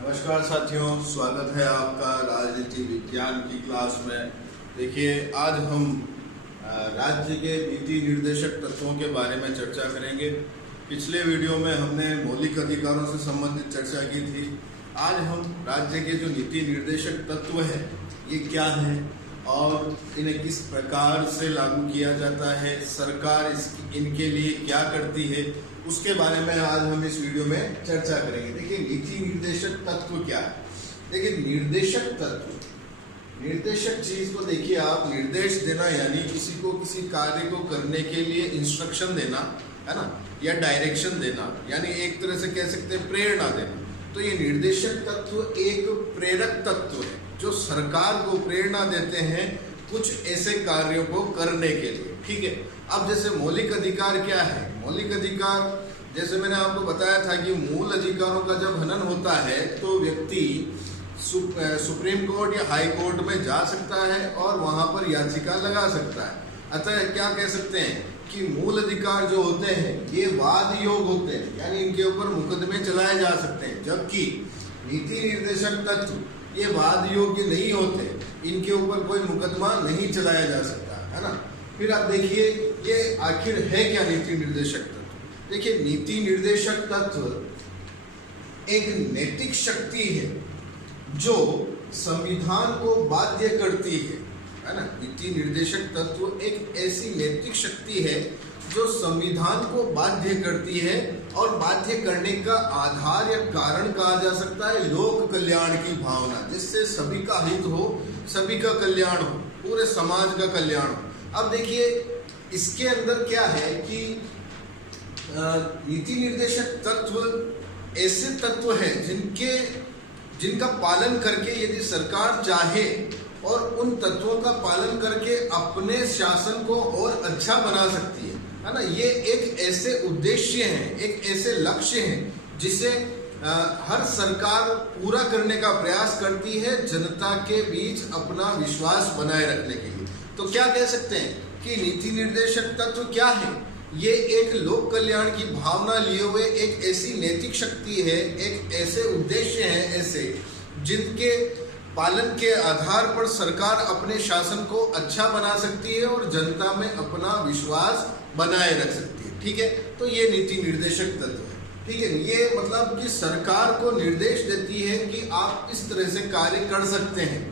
नमस्कार साथियों, स्वागत है आपका राजनीति विज्ञान की क्लास में। देखिए, आज हम राज्य के नीति निर्देशक तत्वों के बारे में चर्चा करेंगे। पिछले वीडियो में हमने मौलिक अधिकारों से संबंधित चर्चा की थी। आज हम राज्य के जो नीति निर्देशक तत्व है ये क्या है और इन्हें किस प्रकार से लागू किया जाता है, सरकार इनके लिए क्या करती है, उसके बारे में आज हम इस वीडियो में चर्चा करेंगे। देखिए, नीति निर्देशक तत्व क्या है। देखिए, निर्देशक तत्व, निर्देशक चीज को देखिए आप, निर्देश देना यानी किसी को किसी कार्य को करने के लिए इंस्ट्रक्शन देना है ना, या डायरेक्शन देना, यानी एक तरह से कह सकते हैं प्रेरणा देना। तो ये निर्देशक तत्व एक प्रेरक तत्व है जो सरकार को प्रेरणा देते हैं कुछ ऐसे कार्यों को करने के लिए। ठीक है, अब जैसे मौलिक अधिकार क्या है। मौलिक अधिकार जैसे मैंने आपको बताया था कि मूल अधिकारों का जब हनन होता है तो व्यक्ति सुप्रीम कोर्ट या हाई कोर्ट में जा सकता है और वहां पर याचिका लगा सकता है। अतः क्या कह सकते हैं कि मूल अधिकार जो होते हैं ये वाद योग होते हैं, यानी इनके ऊपर मुकदमे चलाए जा सकते हैं। जबकि नीति निर्देशक तत्व ये वाद योग्य नहीं होते, इनके ऊपर कोई मुकदमा नहीं चलाया जा सकता, है ना। फिर आप देखिए ये आखिर है क्या नीति निर्देशक तत्व। देखिए, नीति निर्देशक तत्व एक नैतिक शक्ति है जो संविधान को बाध्य करती है ना। नीति निर्देशक तत्व एक ऐसी नैतिक शक्ति है जो संविधान को बाध्य करती है, और बाध्य करने का आधार या कारण कहा जा सकता है लोक कल्याण की भावना, जिससे सभी का हित हो, सभी का कल्याण हो, पूरे समाज का कल्याण हो। अब देखिए, इसके अंदर क्या है कि नीति निर्देशक तत्व ऐसे तत्व हैं जिनका पालन करके यदि सरकार चाहे और उन तत्वों का पालन करके अपने शासन को और अच्छा बना सकती है ना। ये एक ऐसे उद्देश्य हैं, एक ऐसे लक्ष्य हैं जिसे हर सरकार पूरा करने का प्रयास करती है जनता के बीच अपना विश्वास बनाए रखने के लिए। तो क्या कह सकते हैं कि नीति निर्देशक तत्व क्या है। ये एक लोक कल्याण की भावना लिए हुए एक ऐसी नैतिक शक्ति है, एक ऐसे उद्देश्य हैं ऐसे जिनके पालन के आधार पर सरकार अपने शासन को अच्छा बना सकती है और जनता में अपना विश्वास बनाए रख सकती है। ठीक है, तो ये नीति निर्देशक तत्व है। ठीक है, ये मतलब कि सरकार को निर्देश देती है कि आप इस तरह से कार्य कर सकते हैं,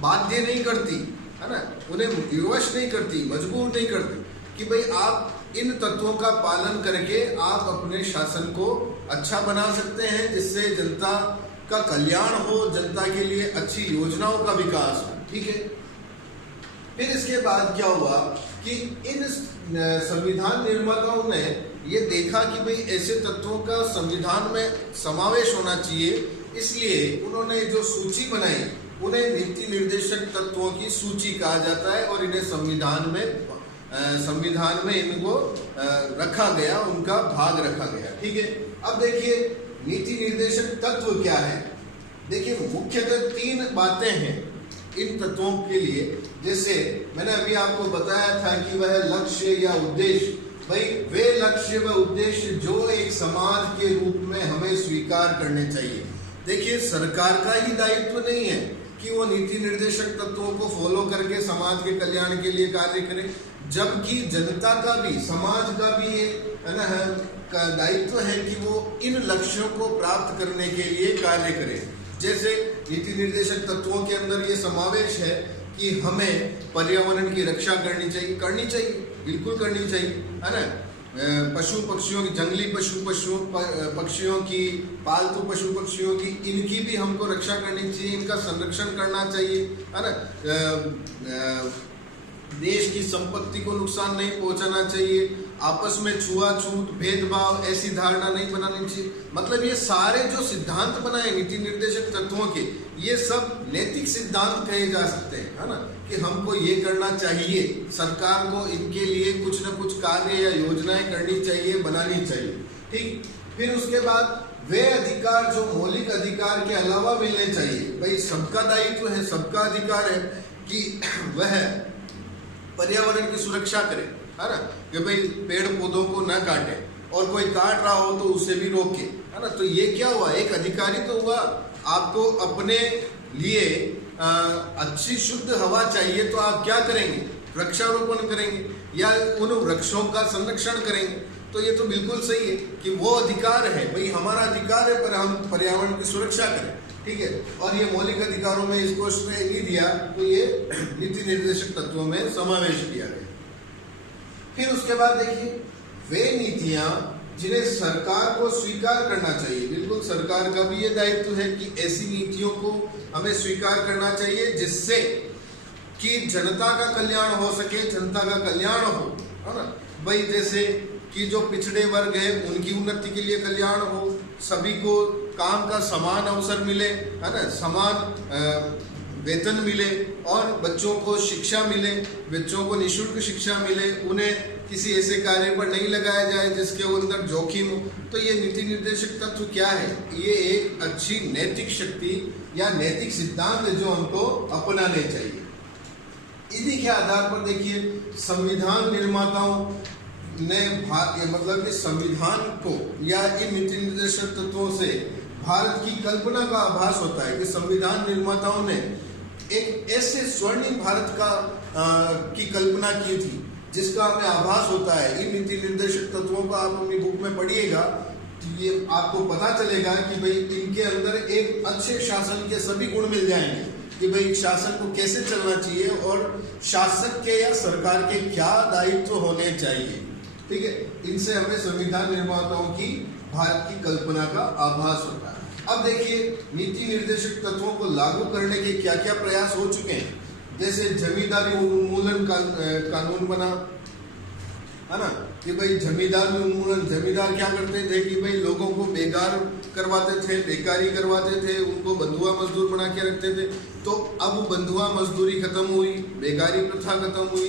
बाध्य नहीं करती, है ना, उन्हें विवश नहीं करती, मजबूर नहीं करती कि भाई आप इन तत्वों का पालन करके आप अपने शासन को अच्छा बना सकते हैं, जिससे जनता का कल्याण हो, जनता के लिए अच्छी योजनाओं का विकास हो। ठीक है, फिर इसके बाद क्या हुआ कि इन संविधान निर्माताओं ने ये देखा कि भाई ऐसे तत्वों का संविधान में समावेश होना चाहिए, इसलिए उन्होंने जो सूची बनाई उन्हें नीति निर्देशक तत्वों की सूची कहा जाता है और इन्हें संविधान में इनको रखा गया, उनका भाग रखा गया। ठीक है, अब देखिए नीति निर्देशक तत्व क्या है। देखिए, मुख्यतः 3 बातें हैं इन तत्वों के लिए। जैसे मैंने अभी आपको बताया था कि वह लक्ष्य या उद्देश्य, भाई वे लक्ष्य व उद्देश्य जो एक समाज के रूप में हमें स्वीकार करने चाहिए। देखिए, सरकार का ही दायित्व नहीं है कि वो नीति निर्देशक तत्वों को फॉलो करके समाज के कल्याण के लिए कार्य करे, जबकि जनता का भी, समाज का भी है ना दायित्व है कि वो इन लक्ष्यों को प्राप्त करने के लिए कार्य करे। जैसे नीति निर्देशक तत्वों के अंदर ये समावेश है कि हमें पर्यावरण की रक्षा करनी चाहिए, बिल्कुल करनी चाहिए, है ना। पशु पक्षियों की, जंगली पक्षियों की, पालतू पशु पक्षियों की, इनकी भी हमको रक्षा करनी चाहिए, इनका संरक्षण करना चाहिए, है ना। देश की संपत्ति को नुकसान नहीं पहुंचाना चाहिए, आपस में छुआछूत, भेदभाव ऐसी धारणा नहीं बनानी चाहिए। मतलब ये सारे जो सिद्धांत बनाए नीति निर्देशक तत्वों के, ये सब नैतिक सिद्धांत कहे जा सकते हैं, है ना, कि हमको ये करना चाहिए, सरकार को इनके लिए कुछ न कुछ कार्य या योजनाएं करनी चाहिए, बनानी चाहिए। ठीक, फिर उसके बाद वे अधिकार जो मौलिक अधिकार के अलावा मिलने चाहिए। भाई सबका दायित्व है, सबका अधिकार है कि वह पर्यावरण की सुरक्षा करे, है ना, कि भाई पेड़ पौधों को न काटे और कोई काट रहा हो तो उसे भी रोके, है ना। तो ये क्या हुआ, एक अधिकारी तो हुआ आपको अपने लिए अच्छी शुद्ध हवा चाहिए तो आप क्या करेंगे? वृक्षारोपण करेंगे या उन वृक्षों का संरक्षण करेंगे। तो ये तो बिल्कुल सही है कि वो अधिकार है, भाई हमारा अधिकार है, पर हम पर्यावरण की सुरक्षा करें, ठीक है। और ये मौलिक अधिकारों में इसको श्रेय नहीं दिया, तो ये नीति निर्देशक तत्वों में समावेश किया गया। फिर उसके बाद देखिए, वे नीतियां जिन्हें सरकार को स्वीकार करना चाहिए, बिल्कुल सरकार का भी ये दायित्व है कि ऐसी नीतियों को हमें स्वीकार करना चाहिए जिससे कि जनता का कल्याण हो सके, जनता का कल्याण हो, है ना भाई। जैसे कि जो पिछड़े वर्ग है उनकी उन्नति के लिए कल्याण हो, सभी को काम का समान अवसर मिले, है ना, समान वेतन मिले, और बच्चों को शिक्षा मिले, बच्चों को निःशुल्क शिक्षा मिले, उन्हें किसी ऐसे कार्य पर नहीं लगाया जाए जिसके अंदर जोखिम हो। तो ये नीति निर्देशक तत्व क्या है? ये एक अच्छी नैतिक शक्ति या नैतिक सिद्धांत है जो हमको अपनाने चाहिए। इसी के आधार पर देखिए, संविधान निर्माताओं ने मतलब कि संविधान को या इन नीति निर्देशक तत्वों से भारत की कल्पना का आभास होता है कि संविधान निर्माताओं ने एक ऐसे स्वर्णिम भारत का की कल्पना की थी जिसका हमें आभास होता है। इन नीति निर्देशक तत्वों को आप अपनी बुक में पढ़िएगा तो ये आपको पता चलेगा कि भाई इनके अंदर एक अच्छे शासन के सभी गुण मिल जाएंगे कि भाई शासन को कैसे चलना चाहिए और शासक के या सरकार के क्या दायित्व होने चाहिए, ठीक है। इनसे हमें संविधान निर्माताओं की भारत की कल्पना का आभास होता है। अब देखिए, नीति निर्देशक तत्वों को लागू करने के क्या क्या प्रयास हो चुके हैं। जैसे जमींदारी उन्मूलन कानून बना, है ना, कि भाई जमींदारी उन्मूलन, जमींदार क्या करते थे कि भाई लोगों को बेकार करवाते थे, बेकारी करवाते थे, उनको बंधुआ मजदूर बना के रखते थे। तो अब बंधुआ मजदूरी खत्म हुई, बेकारी प्रथा खत्म हुई,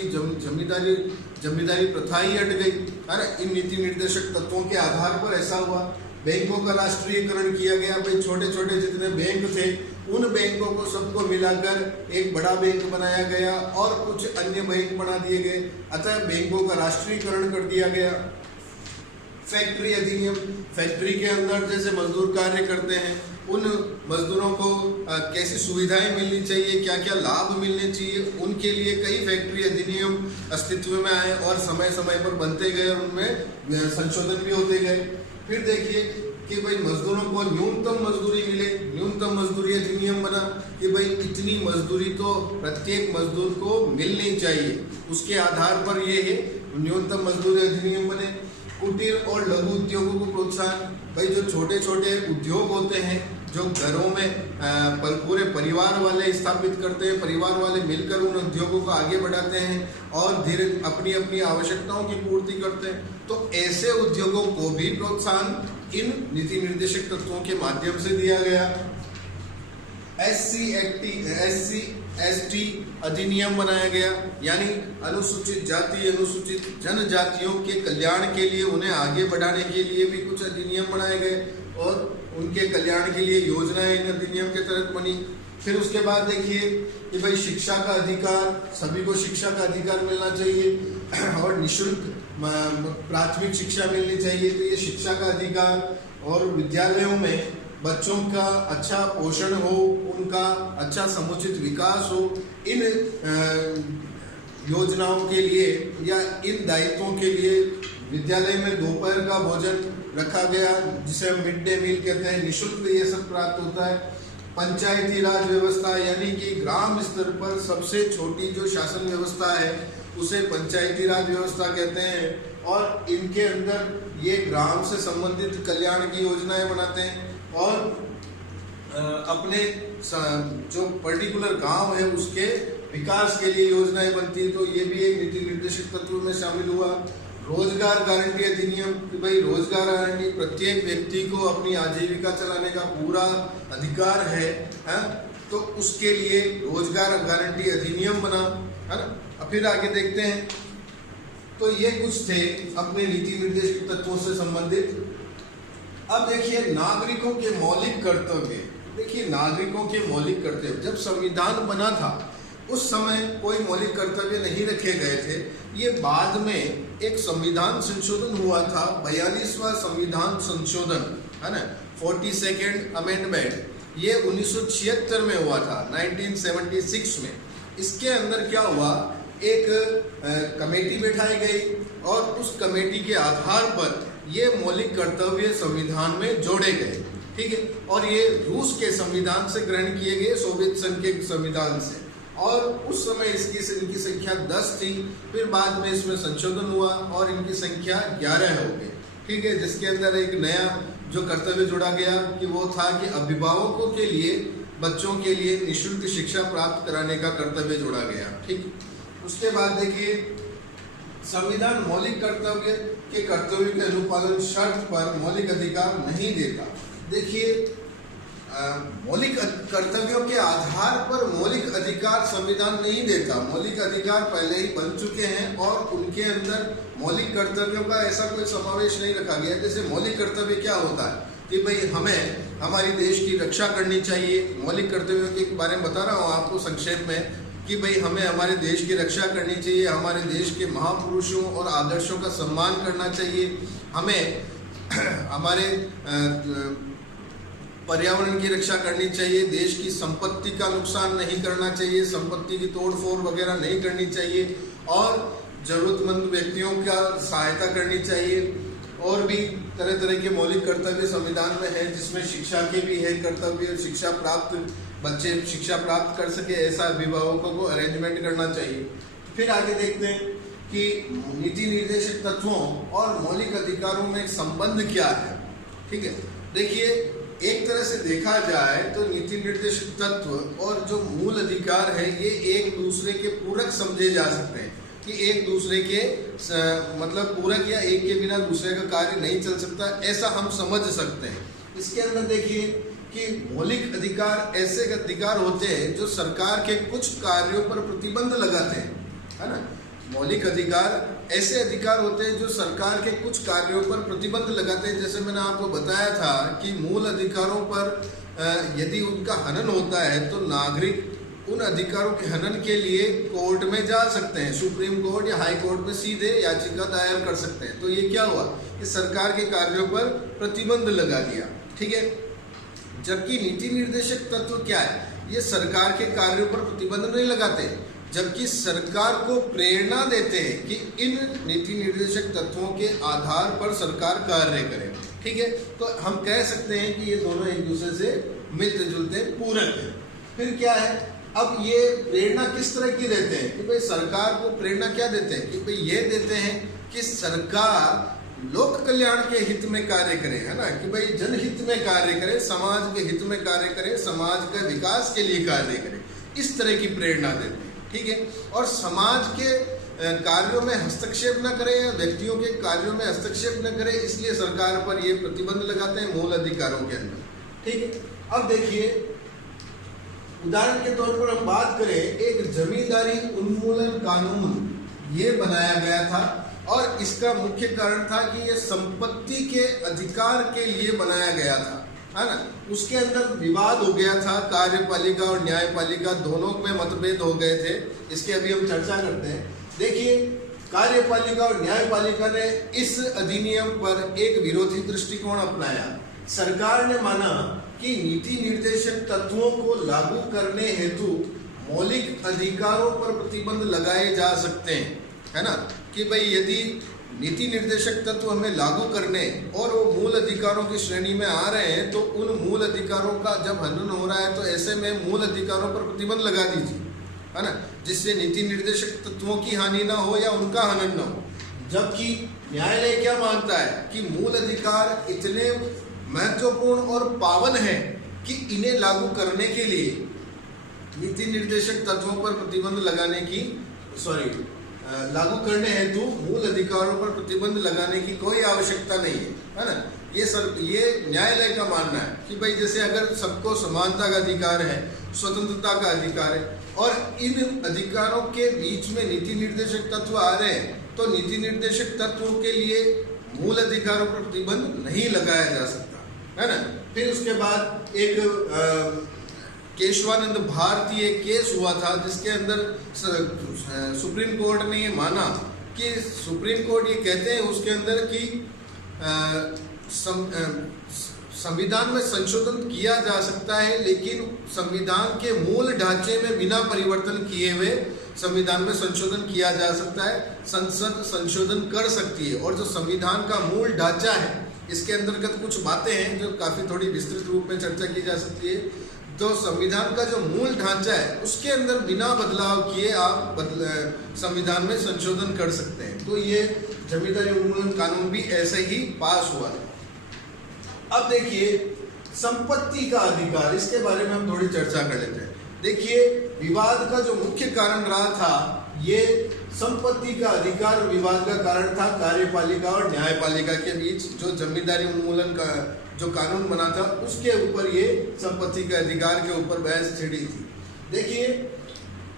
जमींदारी प्रथा ही हट गई, है ना। इन नीति निर्देशक तत्वों के आधार पर ऐसा हुआ। बैंकों का राष्ट्रीयकरण किया गया, भाई छोटे छोटे जितने बैंक थे उन बैंकों को सबको मिलाकर एक बड़ा बैंक बनाया गया और कुछ अन्य बैंक बना दिए गए, अतः बैंकों का राष्ट्रीयकरण कर दिया गया। फैक्ट्री अधिनियम, फैक्ट्री के अंदर जैसे मजदूर कार्य करते हैं उन मजदूरों को कैसी सुविधाएं मिलनी चाहिए, क्या क्या लाभ मिलने चाहिए, उनके लिए कई फैक्ट्री अधिनियम अस्तित्व में आए और समय समय पर बनते गए, उनमें संशोधन भी होते गए। फिर देखिए कि भाई मजदूरों को न्यूनतम मजदूरी मिले, न्यूनतम मजदूरी अधिनियम बना कि भाई इतनी मजदूरी तो प्रत्येक मजदूर को मिलनी चाहिए, उसके आधार पर ये है न्यूनतम मजदूरी अधिनियम बने। कुटीर और लघु उद्योगों को प्रोत्साहन, भाई जो छोटे छोटे उद्योग होते हैं जो घरों में पूरे परिवार वाले स्थापित करते हैं, परिवार वाले मिलकर उन उद्योगों को आगे बढ़ाते हैं और धीरे अपनी अपनी आवश्यकताओं की पूर्ति करते हैं, तो ऐसे उद्योगों को भी प्रोत्साहन इन नीति निर्देशक तत्वों के माध्यम से दिया गया। SC ST अधिनियम बनाया गया, यानी अनुसूचित जाति अनुसूचित जनजातियों के कल्याण के लिए, उन्हें आगे बढ़ाने के लिए भी कुछ अधिनियम बनाए गए और उनके कल्याण के लिए योजनाएं इन अधिनियम के तहत बनी। फिर उसके बाद देखिए कि भाई शिक्षा का अधिकार, सभी को शिक्षा का अधिकार मिलना चाहिए और निःशुल्क प्राथमिक शिक्षा मिलनी चाहिए, तो ये शिक्षा का अधिकार। और विद्यालयों में बच्चों का अच्छा पोषण हो, उनका अच्छा समुचित विकास हो, इन योजनाओं के लिए या इन दायित्वों के लिए विद्यालय में दोपहर का भोजन रखा गया जिसे हम मिड डे मील कहते हैं, निःशुल्क ये सब प्राप्त होता है। पंचायती राज व्यवस्था, यानी कि ग्राम स्तर पर सबसे छोटी जो शासन व्यवस्था है उसे पंचायती राज व्यवस्था कहते हैं, और इनके अंदर ये ग्राम से संबंधित कल्याण की योजनाएं बनाते हैं और अपने जो पर्टिकुलर गांव है उसके विकास के लिए योजनाएं बनती है, तो ये भी एक नीति निर्देशक तत्व में शामिल हुआ। रोजगार गारंटी अधिनियम, कि भाई रोजगार गारंटी, प्रत्येक व्यक्ति को अपनी आजीविका चलाने का पूरा अधिकार है, तो उसके लिए रोजगार गारंटी अधिनियम बना, है ना। फिर आगे देखते हैं, तो ये कुछ थे अपने नीति निर्देशक तत्वों से संबंधित। अब देखिए नागरिकों के मौलिक कर्तव्य। देखिए नागरिकों के मौलिक कर्तव्य, जब संविधान बना था उस समय कोई मौलिक कर्तव्य नहीं रखे गए थे। ये बाद में एक संविधान संशोधन हुआ था, 42वां संविधान संशोधन, है ना, 42nd अमेंडमेंट, ये 1976 में हुआ था, 1976 में। इसके अंदर क्या हुआ, एक कमेटी बैठाई गई और उस कमेटी के आधार पर ये मौलिक कर्तव्य संविधान में जोड़े गए, ठीक है। और ये रूस के संविधान से ग्रहण किए गए, सोवियत संघ के संविधान से। और उस समय इनकी संख्या 10 थी, फिर बाद में इसमें संशोधन हुआ और इनकी संख्या 11 हो गई, ठीक है। जिसके अंदर एक नया जो कर्तव्य जोड़ा गया कि वो था कि अभिभावकों के लिए बच्चों के लिए निःशुल्क शिक्षा प्राप्त कराने का कर्तव्य जोड़ा गया, ठीक। उसके बाद देखिए, संविधान मौलिक कर्तव्य के कर्तव्य के अनुपालन शर्त पर मौलिक अधिकार नहीं देता। देखिए, मौलिक कर्तव्यों के आधार पर मौलिक अधिकार संविधान नहीं देता। मौलिक अधिकार पहले ही बन चुके हैं और उनके अंदर मौलिक कर्तव्यों का ऐसा कोई समावेश नहीं रखा गया। जैसे मौलिक कर्तव्य क्या होता है कि भाई हमें हमारी देश की रक्षा करनी चाहिए। मौलिक कर्तव्यों के बारे में बता रहा हूँ आपको संक्षेप में कि भाई हमें हमारे देश की रक्षा करनी चाहिए, हमारे देश के महापुरुषों और आदर्शों का सम्मान करना चाहिए, हमें हमारे पर्यावरण की रक्षा करनी चाहिए, देश की संपत्ति का नुकसान नहीं करना चाहिए, संपत्ति की तोड़फोड़ वगैरह नहीं करनी चाहिए और जरूरतमंद व्यक्तियों का सहायता करनी चाहिए। और भी तरह तरह के मौलिक कर्तव्य संविधान में है, जिसमें शिक्षा के भी है कर्तव्य, शिक्षा प्राप्त बच्चे शिक्षा प्राप्त कर सके ऐसा अभिभावकों को अरेंजमेंट करना चाहिए। फिर आगे देखते हैं कि नीति निर्देशक तत्वों और मौलिक अधिकारों में संबंध क्या है, ठीक है। देखिए, एक तरह से देखा जाए तो नीति निर्देशक तत्व और जो मूल अधिकार है ये एक दूसरे के पूरक समझे जा सकते हैं कि एक दूसरे के मतलब पूरक या एक के बिना दूसरे का कार्य नहीं चल सकता, ऐसा हम समझ सकते हैं। इसके अंदर देखिए कि मौलिक अधिकार ऐसे अधिकार होते हैं जो सरकार के कुछ कार्यों पर प्रतिबंध लगाते हैं, है ना। मौलिक अधिकार ऐसे अधिकार होते हैं जो सरकार के कुछ कार्यों पर प्रतिबंध लगाते हैं। जैसे मैंने आपको बताया था कि मूल अधिकारों पर यदि उनका हनन होता है तो नागरिक उन अधिकारों के हनन के लिए कोर्ट में जा सकते हैं, सुप्रीम कोर्ट या हाई कोर्ट में सीधे याचिका दायर कर सकते हैं। तो ये क्या हुआ कि सरकार के कार्यों पर प्रतिबंध लगा दिया, ठीक है। जबकि नीति निर्देशक तत्व क्या है, ये सरकार के कार्यों पर प्रतिबंध नहीं लगाते, जबकि सरकार को प्रेरणा देते हैं कि इन नीति निर्देशक तत्वों के आधार पर सरकार कार्य करे, ठीक है। तो हम कह सकते हैं कि ये दोनों एक दूसरे से मिलते जुलते पूरक हैं। फिर क्या है, अब ये प्रेरणा किस तरह की देते हैं कि भाई सरकार को प्रेरणा क्या देते हैं कि भाई ये देते हैं कि सरकार लोक कल्याण के हित में कार्य करे, है ना, कि भाई जनहित में कार्य करे, समाज के हित में कार्य करे, समाज के विकास के लिए कार्य करे, इस तरह की प्रेरणा देते हैं, ठीक है। और समाज के कार्यों में हस्तक्षेप न करे या व्यक्तियों के कार्यों में हस्तक्षेप न करे, इसलिए सरकार पर ये प्रतिबंध लगाते हैं मूल अधिकारों के अंदर, ठीक है। अब देखिए, उदाहरण के तौर पर हम बात करें, एक जमींदारी उन्मूलन कानून ये बनाया गया था और इसका मुख्य कारण था कि ये संपत्ति के अधिकार के लिए बनाया गया था, है ना। उसके अंदर विवाद हो गया था, कार्यपालिका और न्यायपालिका दोनों में मतभेद हो गए थे। इसके अभी हम चर्चा करते हैं। देखिए, कार्यपालिका और न्यायपालिका ने इस अधिनियम पर एक विरोधी दृष्टिकोण अपनाया। सरकार ने माना कि नीति निर्देशक तत्वों को लागू करने हेतु मौलिक अधिकारों पर प्रतिबंध लगाए जा सकते हैं, है ना, कि भाई यदि नीति निर्देशक तत्व हमें लागू करने और वो मूल अधिकारों की श्रेणी में आ रहे हैं तो उन मूल अधिकारों का जब हनन हो रहा है तो ऐसे में मूल अधिकारों पर प्रतिबंध लगा दीजिए, है ना, जिससे नीति निर्देशक तत्वों की हानि ना हो या उनका हनन ना हो। जबकि न्यायालय क्या मानता है कि मूल अधिकार इतने महत्वपूर्ण और पावन है कि इन्हें लागू करने के लिए नीति निर्देशक तत्वों पर प्रतिबंध लगाने की लागू करने हेतु मूल अधिकारों पर प्रतिबंध लगाने की कोई आवश्यकता नहीं है ना। ये न्यायालय का मानना है कि भाई जैसे अगर सबको समानता का अधिकार है, स्वतंत्रता का अधिकार है और इन अधिकारों के बीच में नीति निर्देशक तत्व आ रहे हैं तो नीति निर्देशक तत्वों के लिए मूल अधिकारों पर प्रतिबंध नहीं लगाया जा सकता, है ना। फिर उसके बाद एक केशवानंद भारतीय केस हुआ था जिसके अंदर सुप्रीम कोर्ट ने ये माना कि सुप्रीम कोर्ट ये कहते हैं उसके अंदर कि संविधान में संशोधन किया जा सकता है, लेकिन संविधान के मूल ढांचे में बिना परिवर्तन किए हुए संविधान में संशोधन किया जा सकता है। संसद संशोधन कर सकती है, और जो संविधान का मूल ढांचा है इसके अंतर्गत कुछ बातें हैं जो काफी थोड़ी विस्तृत रूप में चर्चा की जा सकती है। तो संविधान का जो मूल ढांचा है उसके अंदर बिना बदलाव किए आप संविधान में संशोधन कर सकते हैं। तो ये जमींदारी उन्मूलन कानून भी ऐसे ही पास हुआ है। अब देखिए संपत्ति का अधिकार, इसके बारे में हम थोड़ी चर्चा कर लेते हैं। देखिए विवाद का जो मुख्य कारण रहा था, ये संपत्ति का अधिकार विवाद का कारण था कार्यपालिका और न्यायपालिका के बीच। जो जमींदारी उन्मूलन का जो कानून बना था उसके ऊपर ये संपत्ति के अधिकार के ऊपर बहस छिड़ी थी। देखिए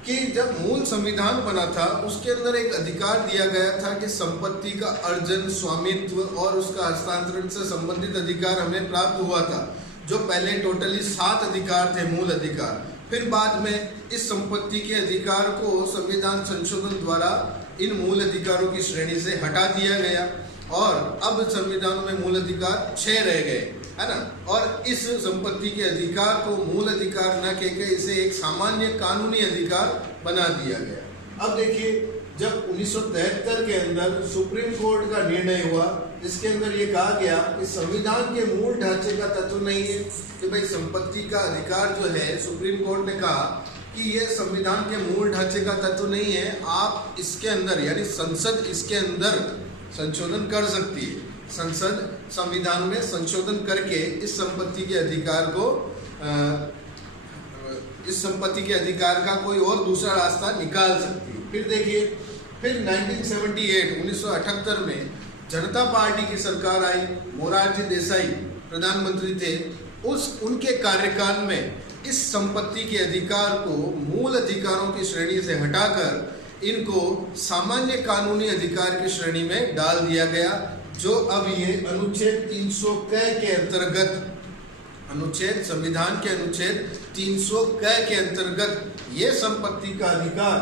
कि जब मूल संविधान बना था उसके अंदर एक अधिकार दिया गया था कि संपत्ति का अर्जन, स्वामित्व और उसका हस्तांतरण से संबंधित अधिकार हमें प्राप्त हुआ था, जो पहले टोटली 7 अधिकार थे मूल अधिकार। फिर बाद में इस संपत्ति के अधिकार को संविधान संशोधन द्वारा इन मूल अधिकारों की श्रेणी से हटा दिया गया, और अब संविधान में मूल अधिकार 6 रह गए, है ना। और इस संपत्ति के अधिकार को मूल अधिकार न कहकर इसे एक सामान्य कानूनी अधिकार बना दिया गया। अब देखिए जब 1973 के अंदर सुप्रीम कोर्ट का निर्णय हुआ, इसके अंदर ये कहा गया कि संविधान के मूल ढांचे का तत्व नहीं है कि भाई संपत्ति का अधिकार जो है, सुप्रीम कोर्ट ने कहा कि ये संविधान के मूल ढांचे का तत्व नहीं है, आप इसके अंदर यानी संसद इसके अंदर संशोधन कर सकती है। संसद संविधान में संशोधन करके इस संपत्ति के अधिकार को इस संपत्ति के अधिकार का कोई और दूसरा रास्ता निकाल सकती है। फिर देखिए फिर 1978 में जनता पार्टी की सरकार आई, मोरारजी देसाई प्रधानमंत्री थे। उनके कार्यकाल में इस संपत्ति के अधिकार को मूल अधिकारों की श्रेणी से हटाकर इनको सामान्य कानूनी अधिकार की श्रेणी में डाल दिया गया, जो अब ये अनुच्छेद 300 के अंतर्गत संविधान के अनुच्छेद 300 के अंतर्गत ये संपत्ति का अधिकार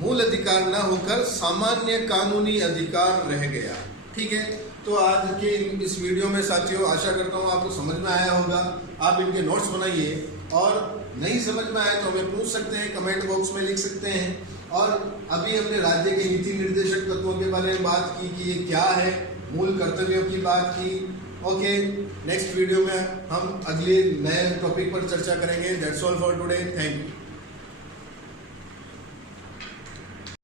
मूल अधिकार न होकर सामान्य कानूनी अधिकार रह गया। ठीक है, तो आज के इस वीडियो में साथियों आशा करता हूँ आपको समझ में आया होगा। आप इनके नोट्स बनाइए, और नहीं समझ में आए तो हमें पूछ सकते हैं, कमेंट बॉक्स में लिख सकते हैं। और अभी हमने राज्य के नीति निर्देशक तत्वों के बारे में बात की कि ये क्या है, मूल कर्तव्यों की बात की। ओके, नेक्स्ट वीडियो में हम अगले नए टॉपिक पर चर्चा करेंगे। That's all for today, thank you.